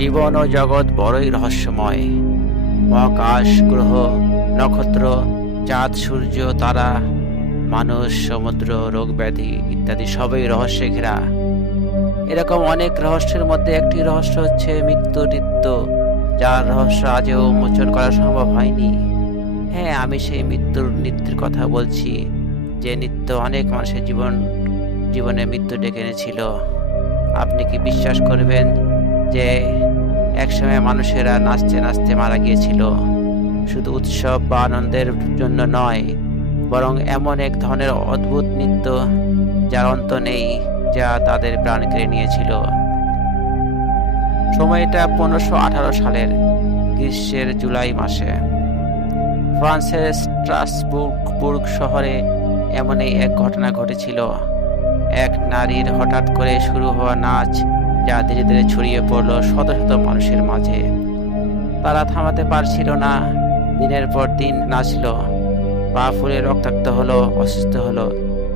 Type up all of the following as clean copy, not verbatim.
জীবন ও জগৎ বড়ই রহস্যময়। মহাকাশ, গ্রহ, নক্ষত্র, চাঁদ, সূর্য, তারা, মানুষ, সমুদ্র, রোগ ব্যাধি ইত্যাদি সবই রহস্যে ঘেরা। এরকম অনেক রহস্যের মধ্যে একটি রহস্য হচ্ছে মৃত্যু নিত্য, যার রহস্য আজও উন্মোচন করা সম্ভব হয়নি। হ্যাঁ, আমি সেই নিত্যের কথা বলছি, যে নিত্য অনেক মানুষের জীবনে মৃত্যু ডেকে এনেছিল। আপনি কি বিশ্বাস করবেন যে একসময় মানুষেরা নাচতে নাচতে মারা গিয়েছিল? শুধু উৎসব বা আনন্দের জন্য নয়, বরং এমন এক ধরনের অদ্ভুত নৃত্য যার অন্ত নেই, যা তাদের প্রাণ কেড়ে নিয়েছিল। সময়টা 1518 সালের গ্রীষ্মের জুলাই মাসে ফ্রান্সের স্ট্রাসবুর্গ শহরে এমনই এক ঘটনা ঘটেছিল। এক নারীর হঠাৎ করে শুরু হওয়া নাচ, যা ধীরে ধীরে ছড়িয়ে পড়ল শত শত মানুষের মাঝে। তারা থামাতে পারছিল না, দিনের পর দিন নাচল। পা ফুলে রক্তাক্ত হলো, অসুস্থ হলো,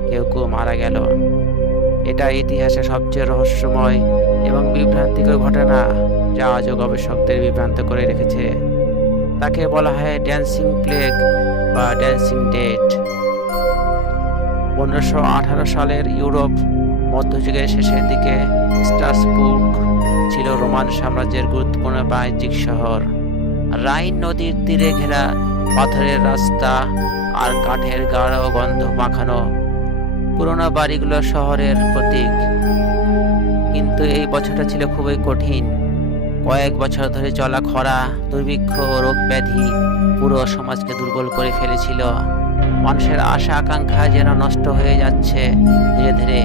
কেউ কেউ মারা গেল। এটা ইতিহাসের সবচেয়ে রহস্যময় এবং বিভ্রান্তিকর ঘটনা, যা আজও গবেষকদের বিভ্রান্ত করে রেখেছে। তাকে বলা হয় ড্যান্সিং প্লেগ বা ড্যান্সিং ডেড। 1518 সালের ইউরোপ মধ্যযুগের শেষের দিকে স্ট্রাসবুর্গ ছিল রোমান সাম্রাজ্যের গুরুত্বপূর্ণ বাণিজ্যিক শহর। রাইন নদীর তীরে ঘেরা পাথরের রাস্তা আর কাঠের গাঢ় গন্ধ মাখানো পুরোনো বাড়িগুলো শহরের প্রতীক। কিন্তু এই বছরটা ছিল খুবই কঠিন। কয়েক বছর ধরে চলা খরা, দুর্ভিক্ষ ও রোগ ব্যাধি পুরো সমাজকে দুর্বল করে ফেলেছিল। মানুষের আশা আকাঙ্ক্ষা যেন নষ্ট হয়ে যাচ্ছে ধীরে ধীরে।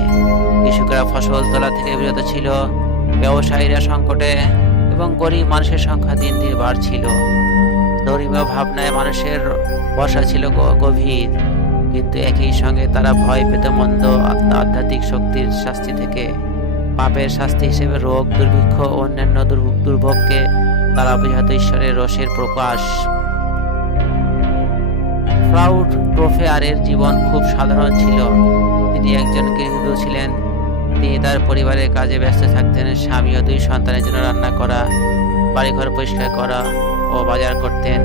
কৃষকরা ফসল তোলা থেকে বিরত ছিল, ব্যবসায়ীরা সংকটে, এবং গরিব মানুষের সংখ্যা দিন দিন বাড়ছিল। ধর্মীয় ভাবনায় মানুষের বর্ষা ছিল গভীর, কিন্তু একই সঙ্গে তারা ভয় পেত মন্দ আধ্যাত্মিক শক্তির শাস্তি থেকে। পাপের শাস্তি হিসেবে রোগ, দুর্ভিক্ষ ও অন্যান্য দুর্ভোগকে তারা বোঝাত ঈশ্বরের রোষের প্রকাশ। ফ্রাউড প্রোফেয়ারের জীবন খুব সাধারণ ছিল। তিনি একজন গৃহবধূ ছিলেন। তিনি তার পরিবারের কাজে ব্যস্ত থাকতেন। স্বামী ও 2 সন্তানের জন্য রান্না করা, বাড়িঘর পরিষ্কার করা ও বাজার করতেন।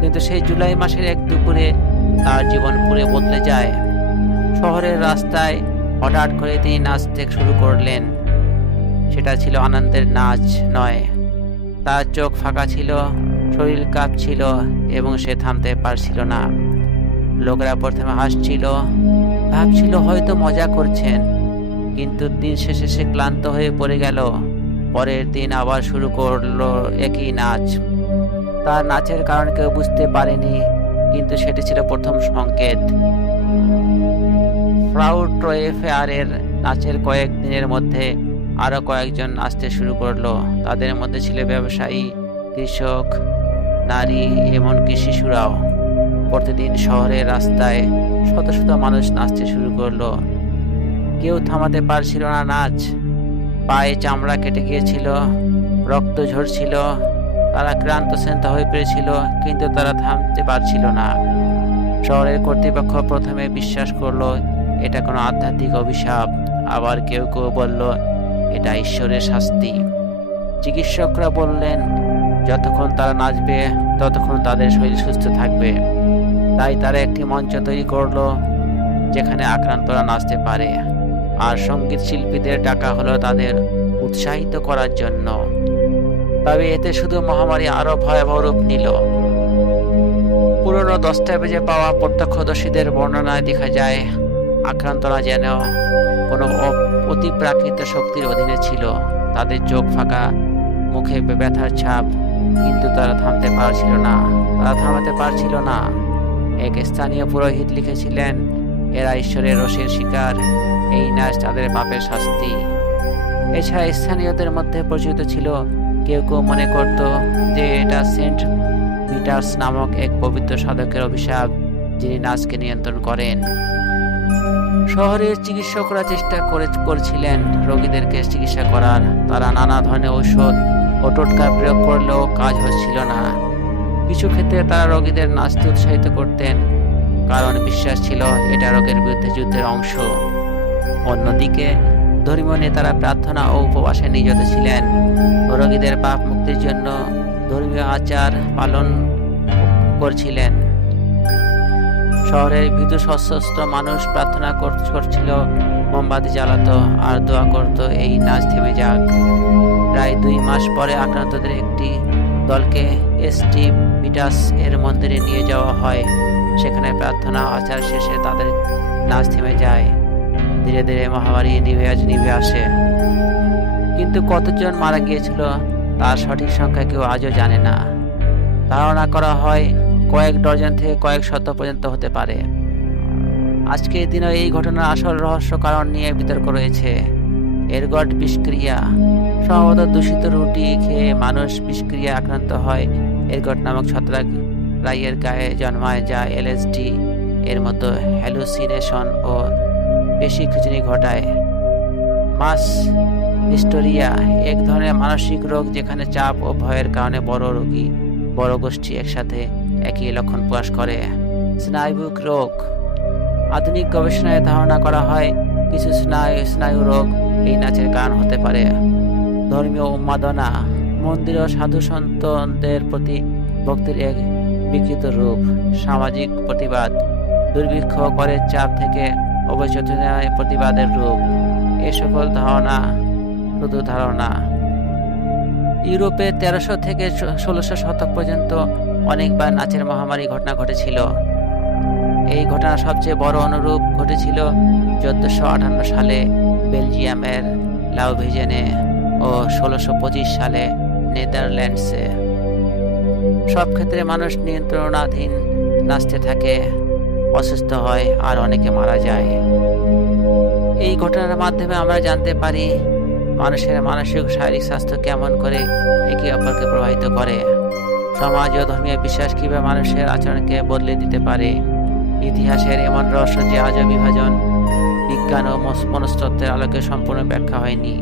কিন্তু সেই জুলাই মাসের এক দুপুরে তার জীবন পুরো বদলে যায়। শহরের রাস্তায় হঠাৎ করে তিনি নাচতে শুরু করলেন। সেটা ছিল আনন্দের নাচ নয়। তার চোখ ফাঁকা ছিল, শরীর কাঁপছিল এবং সে থামতে পারছিল না। লোকেরা প্রথমে হাসছিল, ভাবছিল হয়তো মজা করছেন, কিন্তু দিন শেষে সে ক্লান্ত হয়ে পড়ে গেল। পরের দিন আবার শুরু করলো একই নাচ। তার নাচের কারণ কেউ বুঝতে পারেনি, কিন্তু সেটি ছিল প্রথম সংকেত। ফ্রাউড প্রোফেয়ারের নাচের কয়েক দিনের মধ্যে আরো কয়েকজন নাচতে শুরু করলো। তাদের মধ্যে ছিল ব্যবসায়ী, কৃষক, নারী, এমনকি শিশুরাও। প্রতিদিন শহরের রাস্তায় শত শত মানুষ নাচতে শুরু করলো। কেউ থামাতে পারছিল না নাচ। পায়ে চামড়া কেটে গিয়েছিল, রক্ত ঝরছিল, তারা ক্লান্ত হয়ে পড়েছিল, কিন্তু তারা থামতে পারছিল না। শহরের কর্তৃপক্ষ প্রথমে বিশ্বাস করলো এটা কোনো আধ্যাত্মিক অভিশাপ, আবার কেউ কেউ বলল এটা ঈশ্বরের শাস্তি। চিকিৎসকরা বললেন যতক্ষণ তারা নাচবে ততক্ষণ তাদের শরীর সুস্থ থাকবে। তাই তারা একটি মঞ্চ তৈরি করলো যেখানে আক্রান্তরা নাচতে পারে, আর সঙ্গীত শিল্পীদের ডাকা হলো তাদের উৎসাহিত করার জন্য। তবে এতে শুধু মহামারী আরো ভয়াবহ রূপ নিল। পুরনো দস্তাবেজে পাওয়া প্রত্যক্ষদর্শীদের বর্ণনায় দেখা যায় আক্রান্তরা যেন কোনো অতিপ্রাকৃত শক্তির অধীনে ছিল। তাদের চোখ ফাঁকা, মুখে ব্যথার ছাপ, কিন্তু তারা থামাতে পারছিল না। এক স্থানীয় পুরোহিত লিখেছিলেন, এরা ঈশ্বরের রোষের শিকার, এই নাচ তাদের পাপের শাস্তি। এছাড়া স্থানীয়দের মধ্যে প্রচলিত ছিল, কেউ কেউ মনে করত যে এটা সেন্ট পিটার্স নামক এক পবিত্র সাধকের অভিশাপ, যিনি নাচকে নিয়ন্ত্রণ করেন। শহরের চিকিৎসকরা চেষ্টা করছিলেন রোগীদেরকে চিকিৎসা করার। তারা নানা ধরনের ঔষধ ও টোটকা প্রয়োগ করলেও কাজ হচ্ছিল না। কিছু ক্ষেত্রে তারা রোগীদের নাচতে উৎসাহিত করতেন, কারণ বিশ্বাস ছিল এটা রোগের বিরুদ্ধে যুদ্ধের অংশ। অন্যদিকে ধর্মীয় নেতারা প্রার্থনা ও উপবাসে নিয়োজিত ছিলেন। রোগীদের পাপ মুক্তির জন্য ধর্মীয় আচার পালন করছিলেন। শহরের ভীতু সশস্ত্র মানুষ প্রার্থনা করছিল, মোমবাতি জ্বালাতো আর দোয়া করত এই নাচ থেমে যাক। প্রায় 2 মাস পরে আক্রান্তদের একটি দলকে এসটি পিটাস এর মন্দিরে নিয়ে যাওয়া হয়। সেখানে প্রার্থনা আচার শেষে তাদের নাচ থেমে যায়। ধীরে ধীরে মহামারী নিভে আসে। কিন্তু কতজন মারা গিয়েছিল তার সঠিক সংখ্যা কেউ আজও জানে না। ধারণা করা হয় কয়েক ডজন থেকে কয়েক শত পর্যন্ত হতে পারে। আজকের দিনে এই ঘটনার আসল রহস্য কারণ নিয়ে বিতর্ক রয়েছে। এরগট বিষক্রিয়া, সম্ভবত দূষিত রুটি খেয়ে মানুষ বিষক্রিয়া আক্রান্ত হয়। এরগট নামক ছত্রাক রাইয়ের গায়ে জন্মায়, যা এলএসডি এর মতো হ্যালুসিনেশন ও পেশি খিঁচুনি ঘটায়। মাস হিস্টোরিয়া এক ধরনের মানসিক রোগ যেখানে চাপ ও ভয়ের কারণে বড় গোষ্ঠী একসাথে একই লক্ষণ প্রকাশ করে। স্নায়বিক রোগ, আধুনিক গবেষণায় ধারণা করা হয় কিছু স্নায়ু রোগ এই নাচের কারণ হতে পারে। ধর্মীয় উন্মাদনা, মন্দির ও সাধু সন্তদের প্রতি ভক্তির এক বিকৃত রূপ। সামাজিক প্রতিবাদ, দুর্ভিক্ষ, করের চাপ থেকে অবচেতনায় প্রতিবাদের রূপ। এ সকল ধারণা শুধু ধারণা। ইউরোপে 1300 থেকে 1600 শতক পর্যন্ত অনেকবার নাচের মহামারী ঘটনা ঘটেছিল। এই ঘটনা সবচেয়ে বড় অনুরূপ ঘটেছিল 1458 সালে বেলজিয়ামের লাউভিজেনে ও 1625 সালে নেদারল্যান্ডসে। সব ক্ষেত্রে মানুষ নিয়ন্ত্রণাধীন নাচতে থাকে, অসুস্থ হয় আর অনেকে মারা যায়। এই ঘটনার মাধ্যমে আমরা জানতে পারি মানুষের মানসিক ও শারীরিক স্বাস্থ্য কেমন করে একে অপরকে প্রভাবিত করে। সমাজ ও ধর্মীয় বিশ্বাস কিভাবে মানুষের আচরণকে বদলে দিতে পারে। ইতিহাসের এমন রহস্য যে আজও বিভাজন, বিজ্ঞান ও মনস্তত্ত্বের আলোকে সম্পূর্ণ ব্যাখ্যা হয়নি।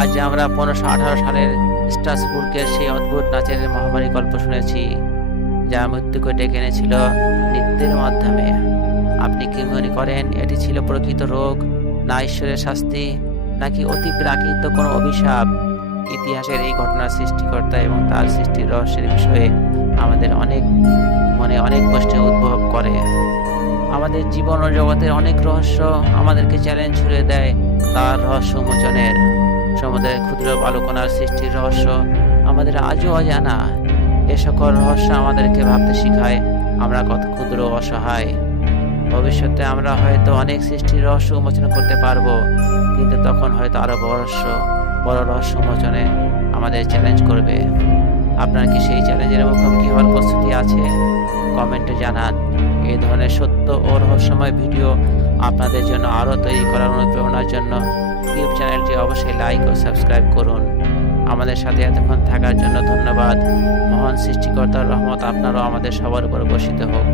আজ আমরা 1518 সালের স্ট্রাসবুর্গের সেই অদ্ভুত নাচের মহামারী গল্প শুনেছি, যা মৃত্যুকে ডেকে এনেছিল নৃত্যের মাধ্যমে। আপনি কি মনে করেন এটি ছিল প্রকৃত রোগ, না ঈশ্বরের শাস্তি, নাকি অতি প্রাকৃত কোনো অভিশাপ? ইতিহাসের এই ঘটনার সৃষ্টিকর্তা এবং তার সৃষ্টির রহস্যের বিষয়ে আমাদের মনে অনেক প্রশ্ন উদ্ভব করে। আমাদের জীবন ও জগতের অনেক রহস্য আমাদেরকে চ্যালেঞ্জ ছুড়ে দেয় তার রহস্য উন্মোচনের। সমুদ্রের ক্ষুদ্র বালুকণার সৃষ্টির রহস্য আমাদের আজও অজানা। এ সকল রহস্য আমাদেরকে ভাবতে শিখায় আমরা কত ক্ষুদ্র অসহায়। ভবিষ্যতে আমরা হয়তো অনেক সৃষ্টির রহস্য উন্মোচন করতে পারবো, কিন্তু তখন হয়তো আরো বড় রহস্য উন্মোচনে আমাদের চ্যালেঞ্জ করবে। আপনার কি সেই চ্যালেঞ্জের মুখোমুখি হওয়ার প্রস্তুতি আছে? কমেন্টে জানান। এই ধরনের সত্য ও রহস্যময় ভিডিও আপনাদের জন্য আরও তৈরি করার অনুপ্রেরণার জন্য ইউটিউব চ্যানেলটি অবশ্যই লাইক ও সাবস্ক্রাইব করুন। আমাদের সাথে এতক্ষণ থাকার জন্য ধন্যবাদ। মহান সৃষ্টিকর্তার রহমত আপনারও আমাদের সবার উপর বর্ষিত হোক।